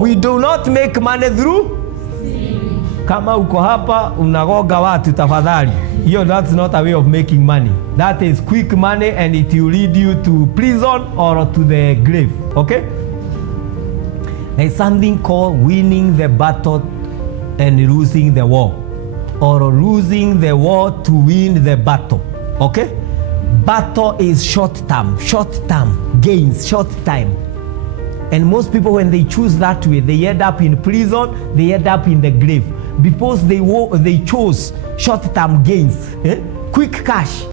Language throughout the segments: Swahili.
We do not make money through stealing. Kama uko hapa unagoga watu tafadhali. That's not a way of making money. That is quick money and it will lead you to prison or to the grave. Okay? There is something called winning the battle and losing the war, or losing the war to win the battle. Okay? Battle is short term gains, short time. And most people, when they choose that way, they end up in prison, they end up in the grave, because they chose short-term gains, quick cash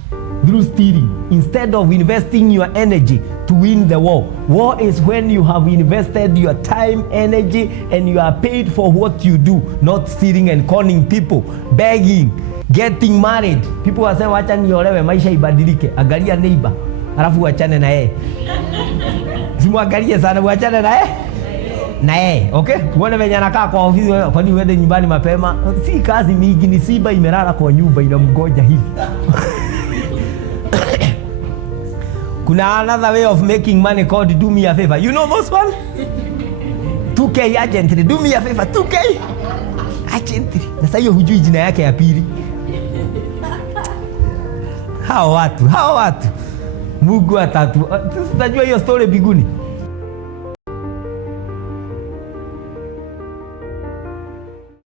through stealing, instead of investing your energy to win the war. War is when you have invested your time, energy, and you are paid for what you do, not stealing and conning people, begging, getting married. People are saying, wacha niolewe maisha ibadilike. Angalia neighbor, alafu wachane na yeye. Simuangalie sana, wachane na yeye. Na yeye, okay? Uone venye anakaa kwa ofisi, kwani uende nyumbani mapema? Si kazi mingi, ni simba imelala kwa nyumba inamgoja hivi. Kuna another way of making money called do me a favor. You know this one? 2K agentry. Do me a favor. 2K agentry. Na sasa hiyo hujui jina yake ya pili. Hao watu. Mungu atatu. Tunajua hiyo story biguni.